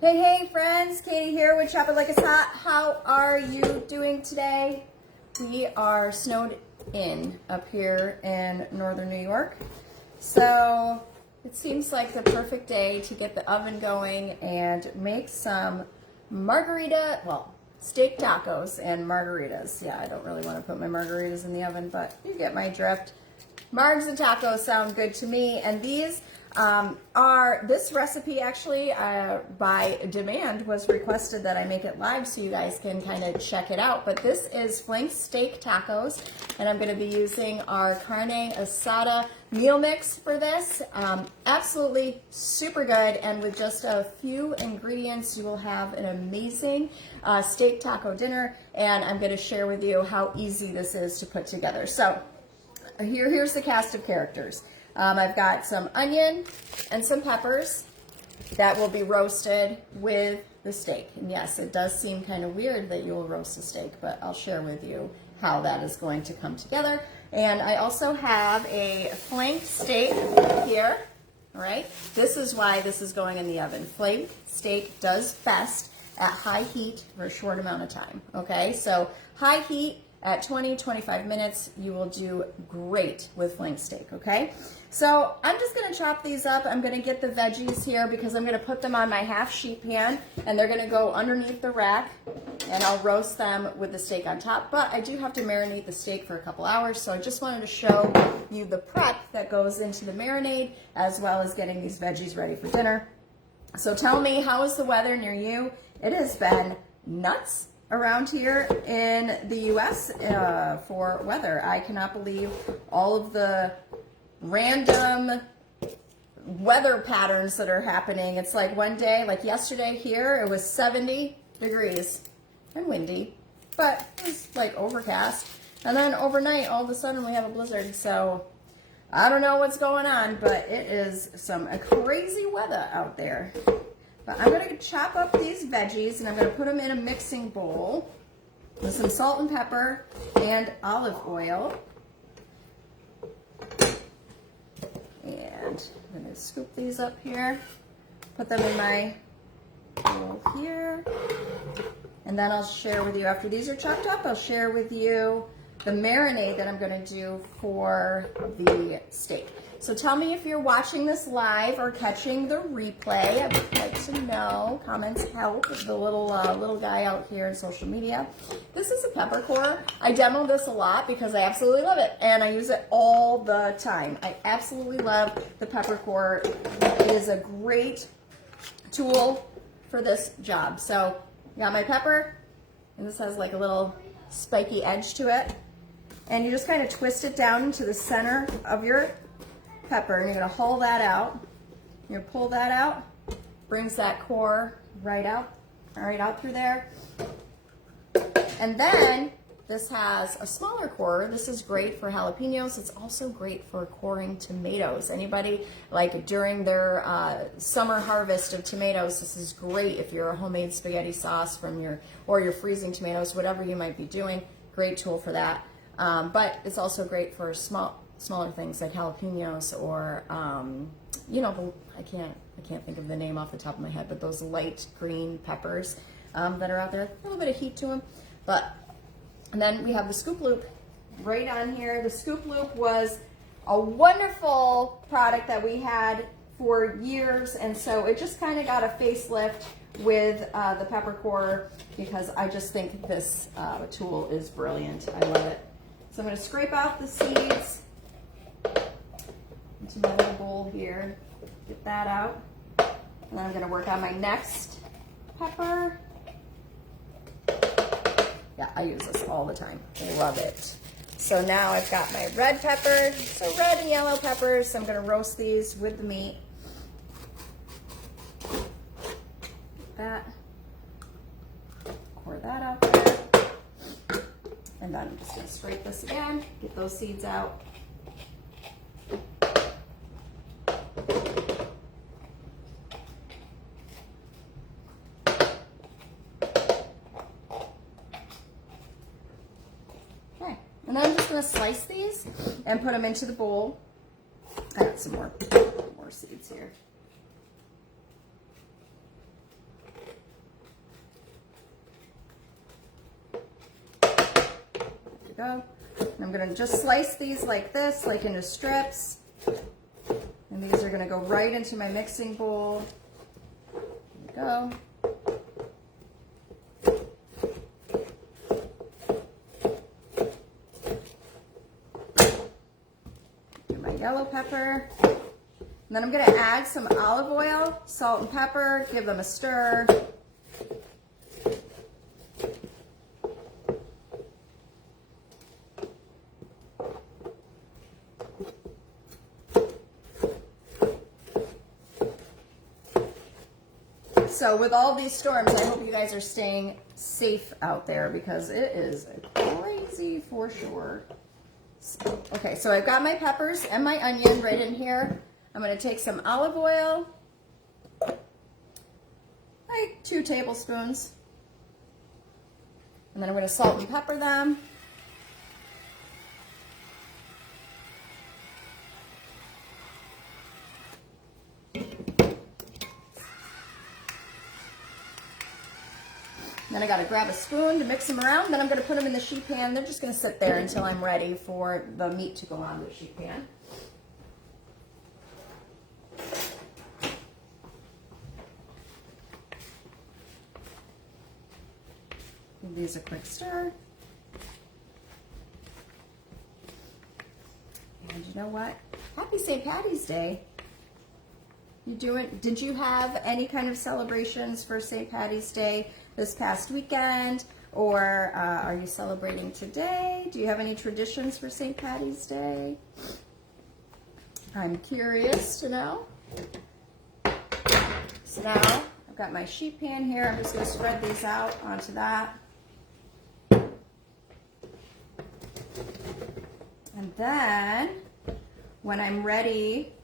Hey friends, Katie here with Chop It Like It's Hot. How are you doing today? We are snowed in up here in northern New York. So it seems like the perfect day to get the oven going and make some steak tacos and margaritas. Yeah, I don't really want to put my margaritas in the oven, but you get my drift. Margs and Tacos sound good to me, and these this recipe actually by demand was requested that I make it live so you guys can kind of check it out. But this is flank steak tacos, and I'm going to be using our carne asada meal mix for this. Absolutely super good, and with just a few ingredients you will have an amazing steak taco dinner, and I'm going to share with you how easy this is to put together. So here's the cast of characters. I've got some onion and some peppers that will be roasted with the steak. And yes, it does seem kind of weird that you will roast a steak, but I'll share with you how that is going to come together. And I also have a flank steak here. All right, this is why this is going in the oven. Flank steak does best at high heat for a short amount of time. Okay, so high heat at 20-25 minutes, you will do great with flank steak, okay? So I'm just gonna chop these up. I'm gonna get the veggies here because I'm gonna put them on my half sheet pan, and they're gonna go underneath the rack, and I'll roast them with the steak on top. But I do have to marinate the steak for a couple hours, so I just wanted to show you the prep that goes into the marinade, as well as getting these veggies ready for dinner. So tell me, how is the weather near you? It has been nuts around here in the U.S. For weather. I cannot believe all of the random weather patterns that are happening. It's like one day, like yesterday here, it was 70 degrees and windy, but it was like overcast. And then overnight, all of a sudden, we have a blizzard. So I don't know what's going on, but it is some crazy weather out there. But I'm going to chop up these veggies, and I'm going to put them in a mixing bowl with some salt and pepper and olive oil. And I'm going to scoop these up here, put them in my bowl here. And then I'll share with you, after these are chopped up, I'll share with you the marinade that I'm going to do for the steak. So tell me if you're watching this live or catching the replay. I would like to know. Comments help. The little guy out here in social media. This is a peppercorn. I demo this a lot because I absolutely love it, and I use it all the time. I absolutely love the peppercorn. It is a great tool for this job. So I got my pepper, and this has like a little spiky edge to it, and you just kind of twist it down into the center of your pepper, and you're going to haul that out. You're going to pull that out, brings that core right out through there. And then this has a smaller core. This is great for jalapenos. It's also great for coring tomatoes. Anybody like during their summer harvest of tomatoes, this is great if you're a homemade spaghetti sauce from your freezing tomatoes, whatever you might be doing. Great tool for that. But it's also great for smaller things like jalapenos or, I can't think of the name off the top of my head, but those light green peppers that are out there, a little bit of heat to them. And then we have the scoop loop right on here. The scoop loop was a wonderful product that we had for years, and so it just kind of got a facelift with the peppercorn because I just think this tool is brilliant. I love it. So I'm going to scrape out the seeds into my little bowl here. Get that out. And then I'm going to work on my next pepper. Yeah, I use this all the time. I love it. So now I've got my red pepper. So red and yellow peppers. I'm going to roast these with the meat. Get that. Pour that out there. And then I'm just going to scrape this again. Get those seeds out. And then I'm just going to slice these and put them into the bowl. I got some more seeds here. go. And I'm gonna just slice these like this, like into strips. And these are gonna go right into my mixing bowl. There we go. Do my yellow pepper. And then I'm gonna add some olive oil, salt and pepper, give them a stir. So with all these storms, I hope you guys are staying safe out there because it is crazy for sure. Okay, so I've got my peppers and my onion right in here. I'm going to take some olive oil, like 2 tablespoons, and then I'm going to salt and pepper them. Then I got to grab a spoon to mix them around. Then I'm going to put them in the sheet pan. They're just going to sit there until I'm ready for the meat to go on the sheet pan. Give these a quick stir. And you know what? Happy St. Patty's Day. Did you have any kind of celebrations for St. Patty's Day this past weekend? Or are you celebrating today? Do you have any traditions for St. Patty's Day? I'm curious to know. So now I've got my sheet pan here. I'm just going to spread these out onto that. And then when I'm ready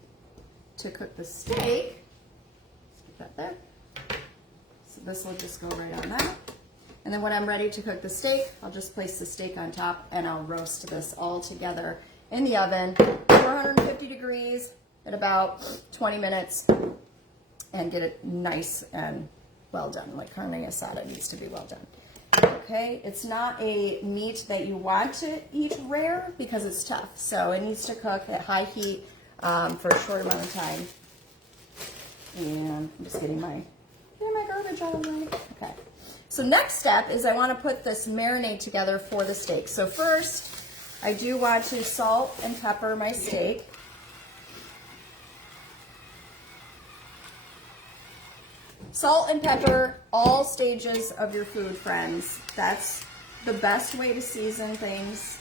to cook the steak, let's put that there. So this will just go right on that. And then when I'm ready to cook the steak, I'll just place the steak on top and I'll roast this all together in the oven, 450 degrees at about 20 minutes and get it nice and well done. Like carne asada needs to be well done. Okay, it's not a meat that you want to eat rare because it's tough. So it needs to cook at high heat for a short amount of time. And I'm just getting my garbage out of the way. Okay. So next step is I want to put this marinade together for the steak. So first, I do want to salt and pepper my steak. Salt and pepper, all stages of your food, friends. That's the best way to season things.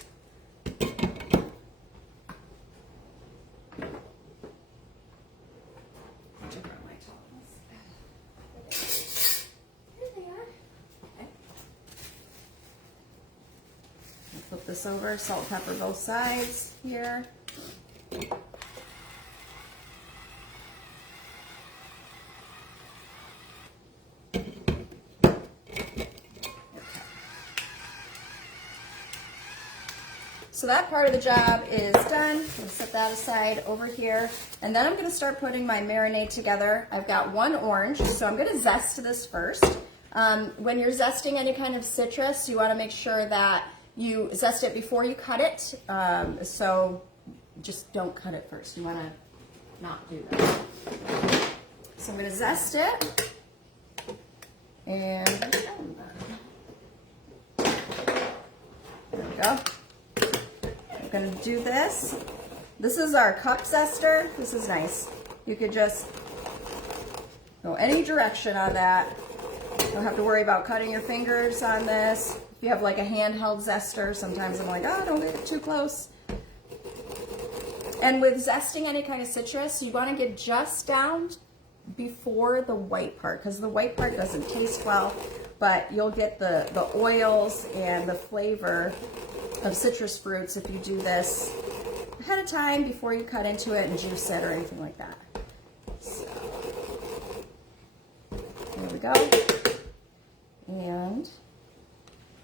Flip this over, salt and pepper both sides here. So that part of the job is done. I'm going to set that aside over here. And then I'm going to start putting my marinade together. I've got 1 orange, so I'm going to zest this first. When you're zesting any kind of citrus, you want to make sure that you zest it before you cut it. So just don't cut it first. You want to not do that. So I'm going to zest it. And there we go. I'm going to do this. This is our cup zester. This is nice. You could just go any direction on that. Don't have to worry about cutting your fingers on this. If you have like a handheld zester, sometimes I'm like, oh, don't get too close. And with zesting any kind of citrus, you want to get just down before the white part, because the white part doesn't taste well, but you'll get the oils and the flavor of citrus fruits if you do this ahead of time before you cut into it and juice it or anything like that. So there we go.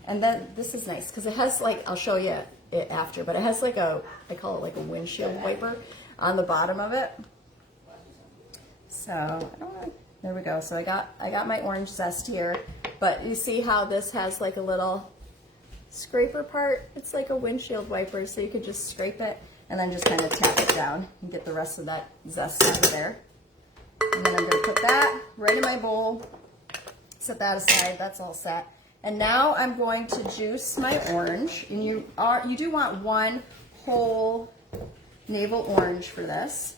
And then this is nice because it has like, I'll show you it after, but it has like I call it like a windshield wiper on the bottom of it. So I don't know. There we go. So I got my orange zest here, but you see how this has like a little scraper part. It's like a windshield wiper, so you could just scrape it and then just kind of tap it down and get the rest of that zest out of there. And then I'm going to put that right in my bowl, set that aside. That's all set. And now I'm going to juice my orange. And you do want one whole navel orange for this.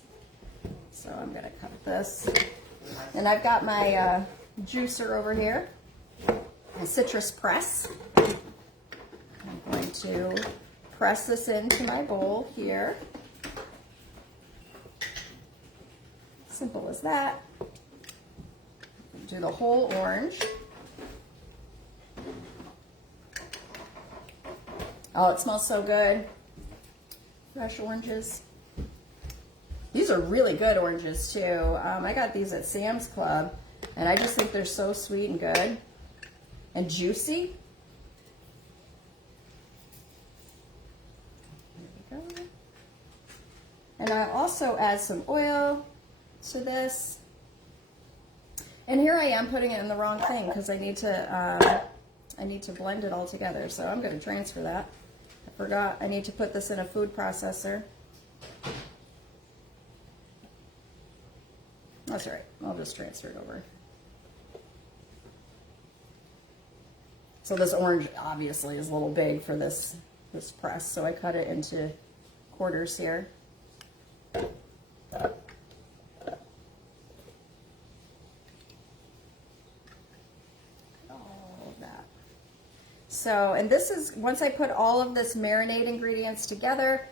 So I'm going to cut this. And I've got my juicer over here, a citrus press. I'm going to press this into my bowl here. Simple as that. Do the whole orange. Oh, it smells so good. Fresh oranges. These are really good oranges too. I got these at Sam's Club, and I just think they're so sweet and good and juicy. There we go. And I also add some oil to this. And here I am putting it in the wrong thing because I need to blend it all together. So I'm going to transfer that. I forgot I need to put this in a food processor. That's all right. I'll just transfer it over. So this orange obviously is a little big for this press, so I cut it into quarters here. All of that. So, and this is, once I put all of this marinade ingredients together,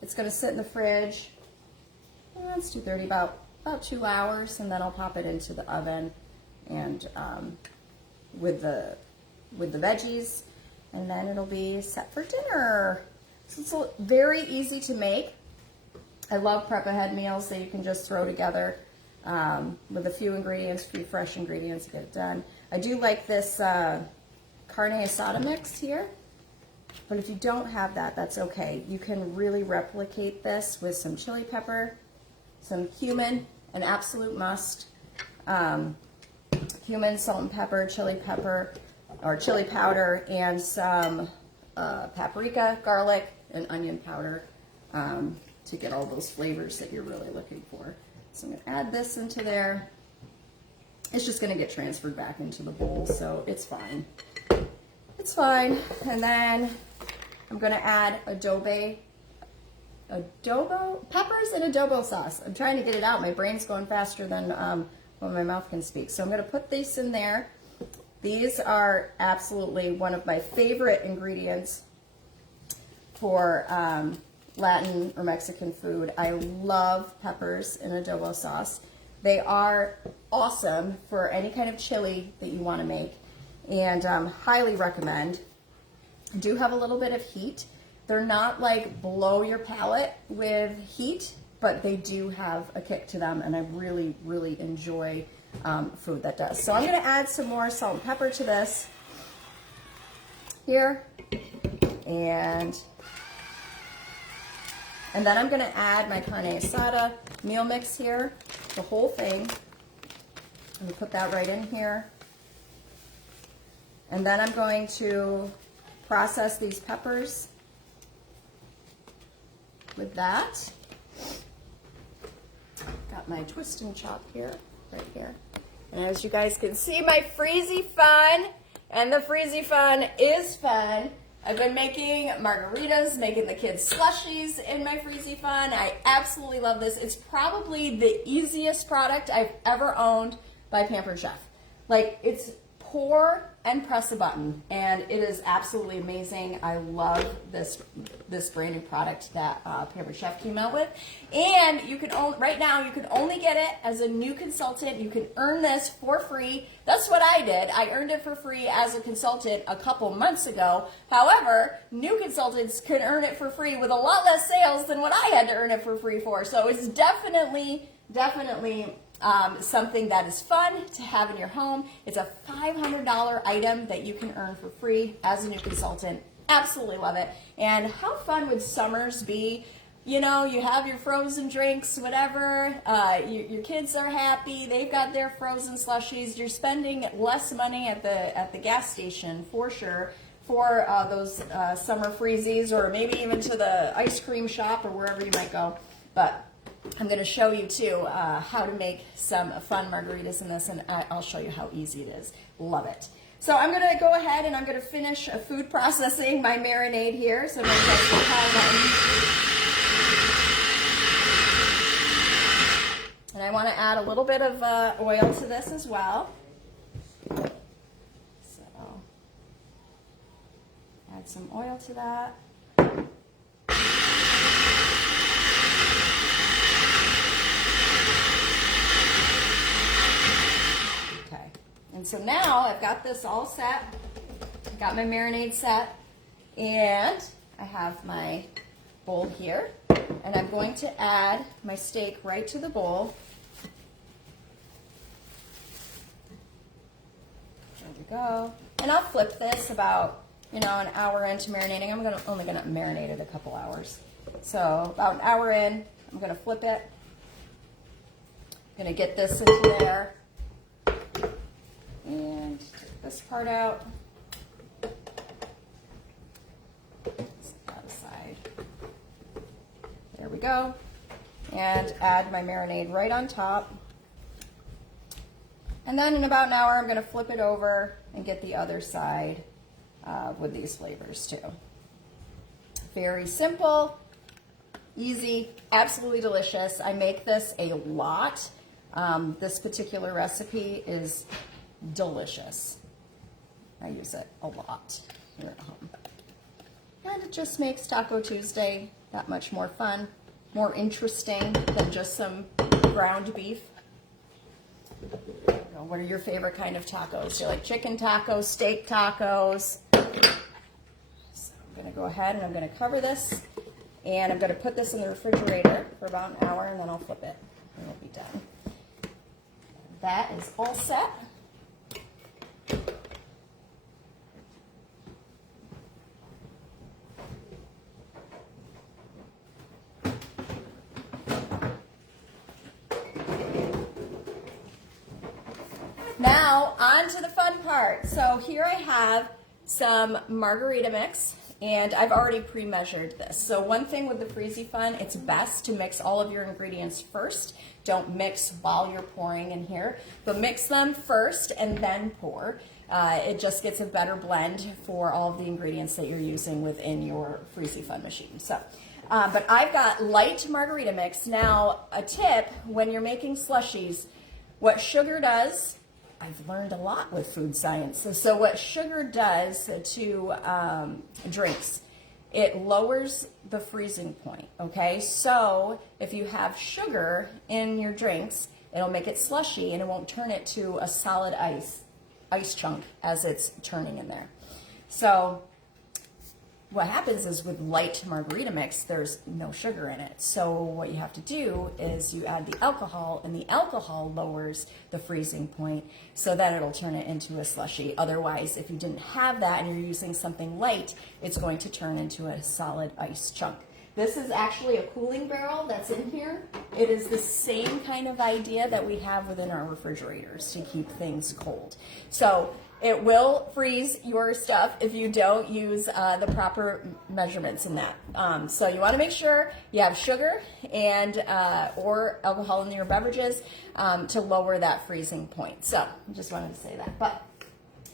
it's going to sit in the fridge. It's 230, about 2 hours, and then I'll pop it into the oven and with the veggies, and then it'll be set for dinner. So it's very easy to make. I love prep ahead meals that you can just throw together with a few ingredients, a few fresh ingredients to get it done. I do like this carne asada mix here, but if you don't have that, that's okay. You can really replicate this with some chili pepper, some cumin, an absolute must. Cumin, salt and pepper, chili pepper, or chili powder, and some paprika, garlic, and onion powder to get all those flavors that you're really looking for. So I'm going to add this into there. It's just going to get transferred back into the bowl, so it's fine. It's fine. And then I'm going to add adobo peppers and adobo sauce. I'm trying to get it out. My brain's going faster than when my mouth can speak. So I'm going to put these in there. These are absolutely one of my favorite ingredients for Latin or Mexican food. I love peppers in adobo sauce. They are awesome for any kind of chili that you want to make, and highly recommend. Do have a little bit of heat. They're not like blow your palate with heat, but they do have a kick to them, and I really, really enjoy food that does. So I'm going to add some more salt and pepper to this here, and then I'm going to add my carne asada meal mix here, the whole thing. Let me put that right in here. And then I'm going to process these peppers with that. Got my twist and chop here, right here. And as you guys can see, my Freezy Fun, and the Freezy Fun is fun. I've been making margaritas, making the kids slushies in my Freezy Fun. I absolutely love this. It's probably the easiest product I've ever owned by Pampered Chef. Like, it's pour and press a button, and it is absolutely amazing. I love this brand new product that Pampered Chef came out with. And you can right now you can only get it as a new consultant. You can earn this for free. That's what I did. I earned it for free as a consultant a couple months ago. However, new consultants can earn it for free with a lot less sales than what I had to earn it for free for. So it's definitely something that is fun to have in your home. It's a $500 item that you can earn for free as a new consultant. Absolutely love it. And how fun would summers be? You know, you have your frozen drinks, whatever. Your kids are happy. They've got their frozen slushies. You're spending less money at the gas station for sure for those summer freezies, or maybe even to the ice cream shop or wherever you might go. But I'm going to show you too how to make some fun margaritas in this, and I'll show you how easy it is. Love it. So I'm going to go ahead and I'm going to finish food processing my marinade here. So I'm going to press the pause button. And I want to add a little bit of oil to this as well. So add some oil to that. Okay, and so now I've got this all set. I've got my marinade set, and I have my bowl here, and I'm going to add my steak right to the bowl. There we go. And I'll flip this about, an hour into marinating. I'm only gonna marinate it a couple hours. So about an hour in, I'm gonna flip it. I'm gonna get this into there. And take this part out. Set that aside. There we go. And add my marinade right on top. And then in about an hour, I'm going to flip it over and get the other side with these flavors too. Very simple, easy, absolutely delicious. I make this a lot. This particular recipe is delicious. I use it a lot here at home. And it just makes Taco Tuesday that much more fun, more interesting than just some ground beef. What are your favorite kind of tacos? Do you like chicken tacos, steak tacos? So I'm going to go ahead and I'm going to cover this, and I'm going to put this in the refrigerator for about an hour, and then I'll flip it and we'll be done. That is all set. Now, on to the fun part. So here I have some margarita mix, and I've already pre-measured this. So one thing with the Freezy Fun, it's best to mix all of your ingredients first. Don't mix while you're pouring in here, but mix them first and then pour. It just gets a better blend for all of the ingredients that you're using within your Freezy Fun machine. So, but I've got light margarita mix. Now, a tip, when you're making slushies, what sugar does, I've learned a lot with food science. So what sugar does to drinks, it lowers the freezing point, okay? So if you have sugar in your drinks, it'll make it slushy and it won't turn it to a solid ice chunk as it's turning in there. So what happens is with light margarita mix, there's no sugar in it. So what you have to do is you add the alcohol, and the alcohol lowers the freezing point so that it'll turn it into a slushy. Otherwise, if you didn't have that and you're using something light, it's going to turn into a solid ice chunk. This is actually a cooling barrel that's in here. It is the same kind of idea that we have within our refrigerators to keep things cold. So it will freeze your stuff if you don't use the proper measurements in that. So you want to make sure you have sugar and or alcohol in your beverages to lower that freezing point. So I just wanted to say that. But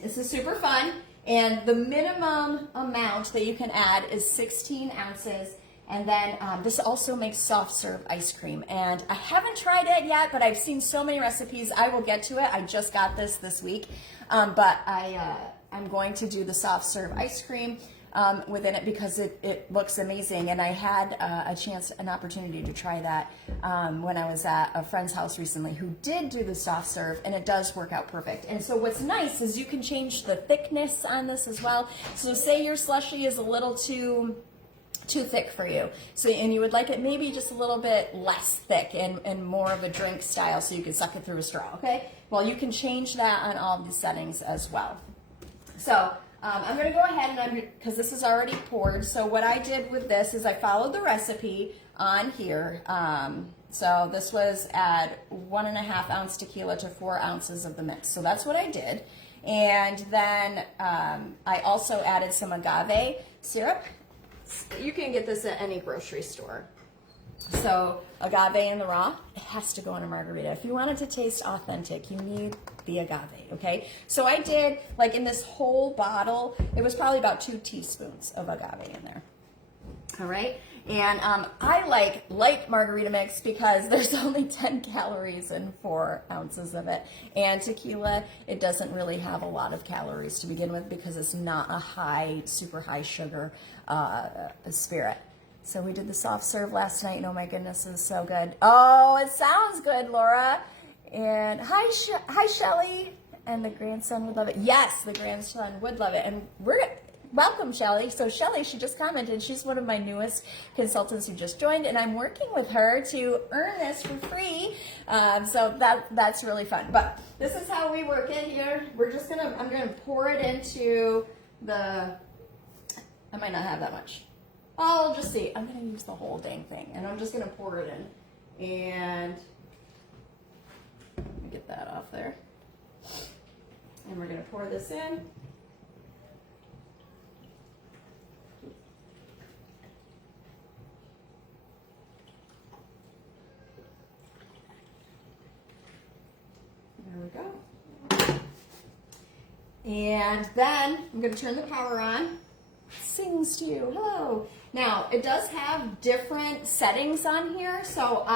this is super fun, and the minimum amount that you can add is 16 ounces. And then this also makes soft serve ice cream. And I haven't tried it yet, but I've seen so many recipes. I will get to it. I just got this week. But I'm going to do the soft serve ice cream within it because it looks amazing. And I had an opportunity to try that when I was at a friend's house recently who did do the soft serve, and it does work out perfect. And so what's nice is you can change the thickness on this as well. So say your slushie is a little too thick for you, and you would like it maybe just a little bit less thick and more of a drink style, so you can suck it through a straw. Okay, well, you can change that on all of the settings as well. So I'm going to go ahead and because this is already poured, so what I did with this is I followed the recipe. on here. So this was add 1.5 ounce tequila to 4 ounces of the mix. So that's what I did. And then I also added some agave syrup. You can get this at any grocery store. So agave in the raw, it has to go in a margarita. If you want it to taste authentic, you need the agave, okay? So I did, like in this whole bottle, it was probably about 2 teaspoons of agave in there. All right, and I like light margarita mix because there's only 10 calories in 4 ounces of it. And tequila, it doesn't really have a lot of calories to begin with because it's not a high, super high sugar spirit. So we did the soft serve last night, and oh my goodness, it was so good. Oh, it sounds good, Laura. And hi, Shelly. And the grandson would love it. Yes, the grandson would love it. And welcome, Shelly. So Shelly, she just commented. She's one of my newest consultants who just joined, and I'm working with her to earn this for free. So that's really fun. But this is how we work it here. I'm gonna pour it into the. I might not have that much. I'll just see. I'm going to use the whole dang thing, and I'm just going to pour it in. And let me get that off there. And we're going to pour this in. There we go. And then I'm going to turn the power on. Sings to you. Hello. Now, it does have different settings on here. So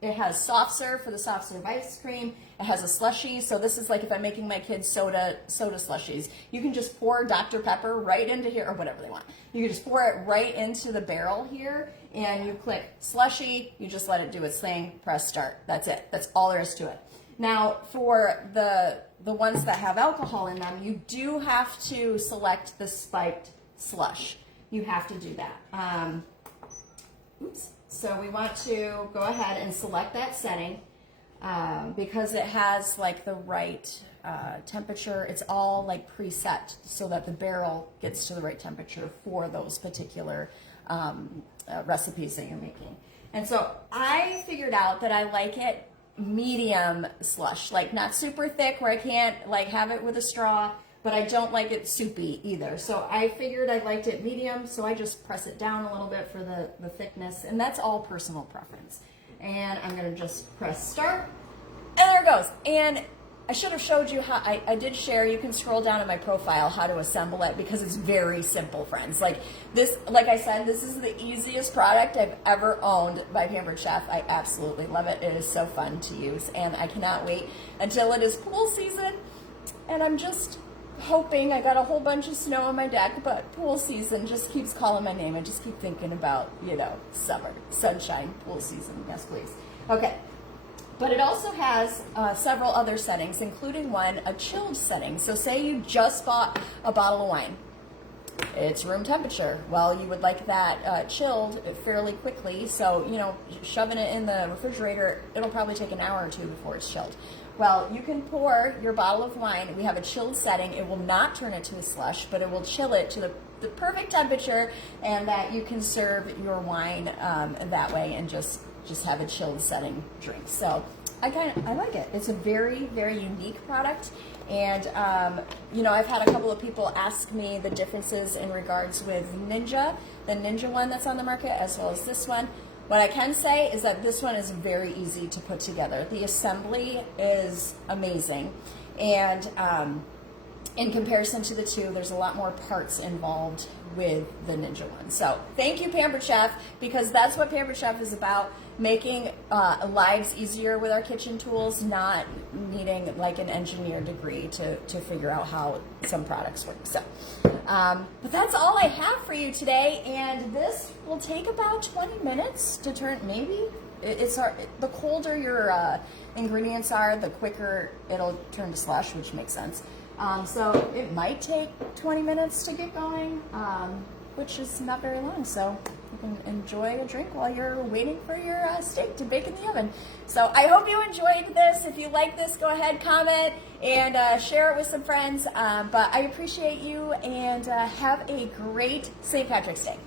it has soft serve for the soft serve ice cream. It has a slushie. So this is like if I'm making my kids soda slushies. You can just pour Dr. Pepper right into here, or whatever they want. You can just pour it right into the barrel here, and you click slushie. You just let it do its thing. Press start. That's it. That's all there is to it. Now, for the ones that have alcohol in them, you do have to select the spiked slush. You have to do that. So we want to go ahead and select that setting because it has like the right temperature. It's all like preset so that the barrel gets to the right temperature for those particular recipes that you're making. And so I figured out that I like it medium slush, like not super thick where I can't like have it with a straw, but I don't like it soupy either. So I figured I liked it medium, so I just press it down a little bit for the thickness, and that's all personal preference. And I'm gonna just press start, and there it goes. And I should have showed you how, I did share, you can scroll down in my profile how to assemble it because it's very simple, friends. Like this, like I said, this is the easiest product I've ever owned by Pampered Chef. I absolutely love it. It is so fun to use, and I cannot wait until it is pool season. And I'm just hoping, I got a whole bunch of snow on my deck, but pool season just keeps calling my name. I just keep thinking about, summer, sunshine, pool season. Yes, please. Okay. But it also has several other settings, including a chilled setting. So say you just bought a bottle of wine. It's room temperature. Well, you would like that chilled fairly quickly. So, shoving it in the refrigerator, it'll probably take an hour or two before it's chilled. Well, you can pour your bottle of wine. We have a chilled setting. It will not turn it to a slush, but it will chill it to the perfect temperature, and that you can serve your wine that way and just have a chilled setting drink. So I like it. It's a very, very unique product. And, I've had a couple of people ask me the differences in regards with Ninja, the Ninja one that's on the market, as well as this one. What I can say is that this one is very easy to put together. The assembly is amazing. And in comparison to the two, there's a lot more parts involved with the Ninja one. So thank you, Pampered Chef, because that's what Pampered Chef is about, making lives easier with our kitchen tools, not needing like an engineer degree to figure out how some products work. So, but that's all I have for you today, and this will take about 20 minutes to turn, maybe. The colder your ingredients are, the quicker it'll turn to slush, which makes sense. So it might take 20 minutes to get going, which is not very long. So you can enjoy a drink while you're waiting for your steak to bake in the oven. So I hope you enjoyed this. If you like this, go ahead, comment, and share it with some friends. But I appreciate you, and have a great St. Patrick's Day.